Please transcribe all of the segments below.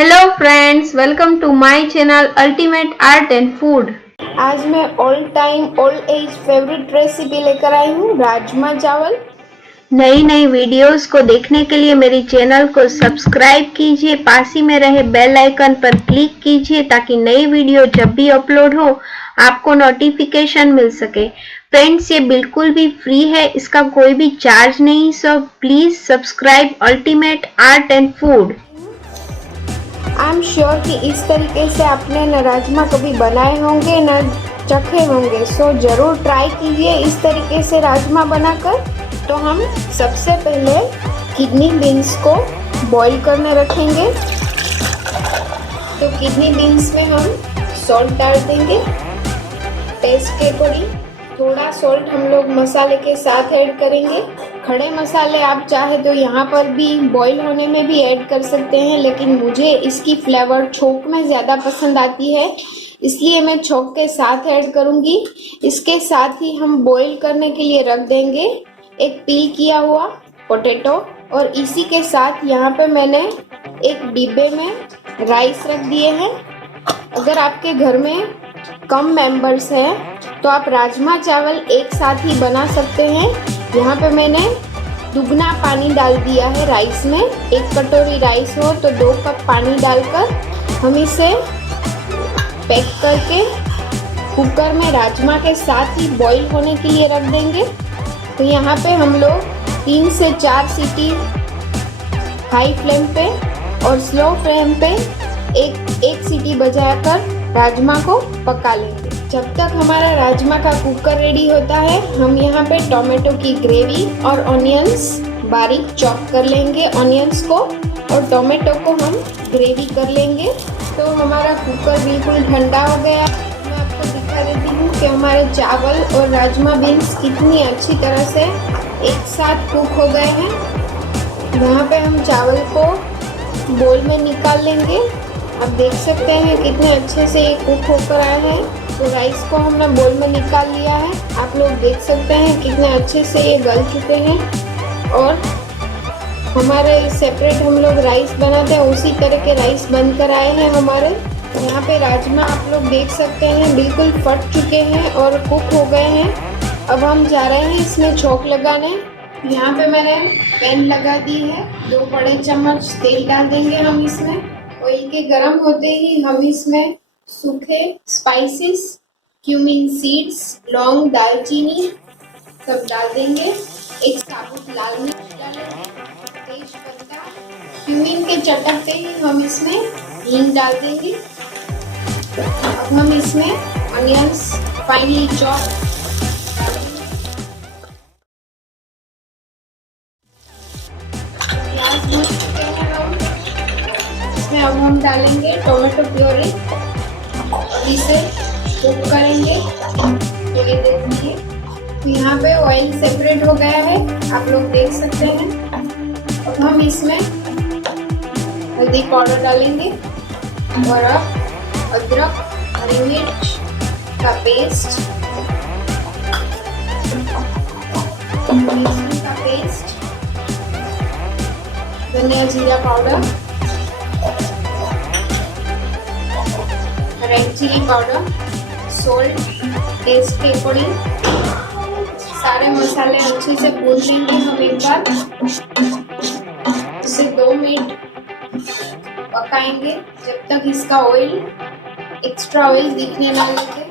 Hello friends, welcome to my channel ultimate art and food. आज मैं all time old age favourite recipe लेकर आई हूँ, राजमा चावल। नई नई वीडियोस को देखने के लिए मेरे चैनल को सब्सक्राइब कीजिए, पास ही में रहे बेल आइकन पर क्लिक कीजिए ताकि नई वीडियो जब भी अपलोड हो आपको नोटिफिकेशन मिल सके। फ्रेंड्स, ये बिल्कुल भी फ्री है, इसका कोई भी चार्ज नहीं, so please subscribe ultimate art and food. I am sure कि इस तरीके से आपने न राजमा कभी बनाए होंगे न चखे होंगे, सो ज़रूर ट्राई कीजिए इस तरीके से राजमा बनाकर। तो हम सबसे पहले किडनी बीन्स को बॉईल करने रखेंगे। तो किडनी बीन्स में हम सॉल्ट डाल देंगे टेस्ट के अकॉर्डिंग। थोड़ा सॉल्ट हम लोग मसाले के साथ ऐड करेंगे। खड़े मसाले आप चाहे तो यहाँ पर भी बॉईल होने में भी ऐड कर सकते हैं, लेकिन मुझे इसकी फ्लेवर छोंक में ज़्यादा पसंद आती है, इसलिए मैं छोंक के साथ ऐड करूँगी। इसके साथ ही हम बॉईल करने के लिए रख देंगे एक पील किया हुआ पोटैटो, और इसी के साथ यहाँ पे मैंने एक डिब्बे में राइस रख दिए हैं। अगर आपके घर में कम मेंबर्स हैं तो आप राजमा चावल एक साथ ही बना सकते हैं। यहाँ पे मैंने दुगना पानी डाल दिया है राइस में। एक कटोरी राइस हो तो 2 कप पानी डालकर हम इसे पैक करके कुकर में राजमा के साथ ही बॉईल होने के लिए रख देंगे। तो यहाँ पे हम लोग 3 से 4 सीटी हाई फ्लेम पे और स्लो फ्लेम पे एक सीटी बजाकर राजमा को पका लेंगे। जब तक हमारा राजमा का कुकर रेडी होता है, हम यहाँ पे टोमेटो की ग्रेवी और ऑनियंस बारीक चॉप कर लेंगे। ऑनियंस को और टोमेटो को हम ग्रेवी कर लेंगे। तो हमारा कुकर बिल्कुल ठंडा हो गया। मैं आपको दिखा देती हूँ कि हमारे चावल और राजमा बीन्स कितनी अच्छी तरह से एक साथ कुक हो गए हैं। यहाँ पे हम चावल को बोल में निकाल लेंगे। आप देख सकते हैं कितने अच्छे से ये कुक होकर आए हैं। तो राइस को हमने बोल में निकाल लिया है। आप लोग देख सकते हैं कितने अच्छे से ये गल चुके हैं। और हमारे सेपरेट हम लोग राइस बनाते हैं उसी तरह के राइस बनकर आए हैं हमारे। यहाँ पे राजमा आप लोग देख सकते हैं बिल्कुल फट चुके हैं और कुक हो गए हैं। अब हम जा रहे हैं इसमें छोंक लगाने। यहाँ पे मैंने पैन लगा दी है। 2 बड़े चम्मच तेल डाल देंगे हम इसमें। ऑयल के गर्म होते ही हम इसमें सूखे स्पाइसेस, क्यूमिन सीड्स, लौंग, दालचीनी सब डाल देंगे। एक साबुत लाल मिर्च डालेंगे, तेज पत्ता। क्यूमिन के चटकते ही हम इसमें हींग डाल देंगे। अब हम इसमें अनियंस फाइनली चॉप अब हम डालेंगे टोमेटो प्योरी और इसे कुक करेंगे। तो ये देखिए, तो यहाँ पे ऑयल सेपरेट हो गया है, आप लोग देख सकते हैं। अब हम इसमें हल्दी पाउडर डालेंगे और अब अदरक, हरी मिर्च का पेस्ट, लहसुन का पेस्ट, धनिया जीरा powder, red chilli powder, salt taste के अकॉर्डिंग। सारे मसाले अच्छे से भून लेंगे हम एक बार। इसे 2 मिनट पकाएंगे जब तक इसका ऑयल, एक्स्ट्रा ऑयल दिखने ना लगे।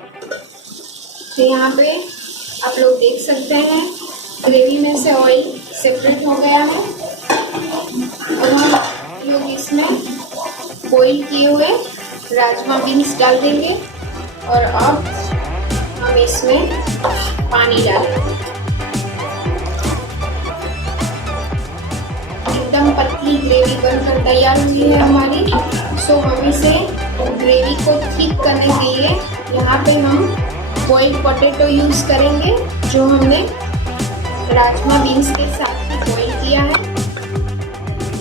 तो यहाँ पे आप लोग देख सकते हैं ग्रेवी में से ऑयल सेपरेट हो गया है। और हम लोग इसमें बॉईल किए हुए राजमा बीन्स डाल देंगे और अब हम इसमें पानी डालेंगे। एकदम पतली ग्रेवी बनकर तैयार हुई है हमारी। सो हम इसे ग्रेवी को थिक करने के लिए यहाँ पे हम बॉइल्ड पोटैटो यूज़ करेंगे, जो हमने राजमा बीन्स के साथ ही बॉईल किया है।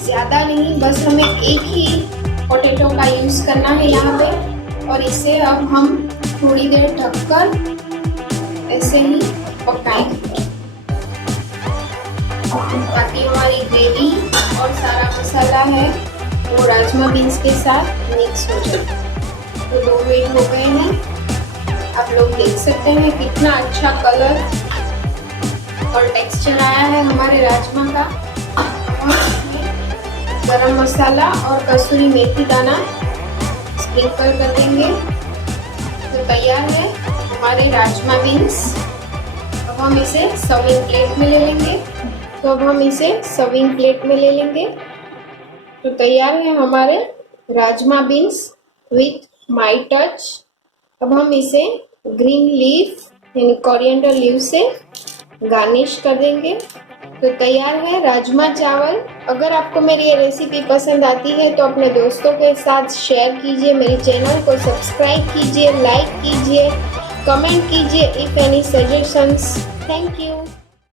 ज़्यादा नहीं, बस हमें एक ही पोटैटो का यूज़ करना है यहाँ पे। और इसे अब हम थोड़ी देर ढककर ऐसे ही पकाएंगे ताकि हमारी ग्रेवी और सारा मसाला है वो राजमा बीन्स के साथ मिक्स हो जाए। तो 2 मिनट हो गए हैं, आप लोग देख सकते हैं कितना अच्छा कलर और टेक्सचर आया है हमारे राजमा का। गरम मसाला और कसूरी मेथी दाना स्प्रिंकल कर देंगे। तो तैयार है हमारे राजमा बीन्स। अब हम इसे सर्विंग प्लेट में ले लेंगे। तो तैयार है हमारे rajma beans with my touch. अब हम इसे ग्रीन लीफ यानी कोरिएंडर लीव से गार्निश कर देंगे। तो तैयार है राजमा चावल। अगर आपको मेरी ये रेसिपी पसंद आती है तो अपने दोस्तों के साथ शेयर कीजिए, मेरे चैनल को सब्सक्राइब कीजिए, लाइक कीजिए, कमेंट कीजिए if any suggestions. Thank you.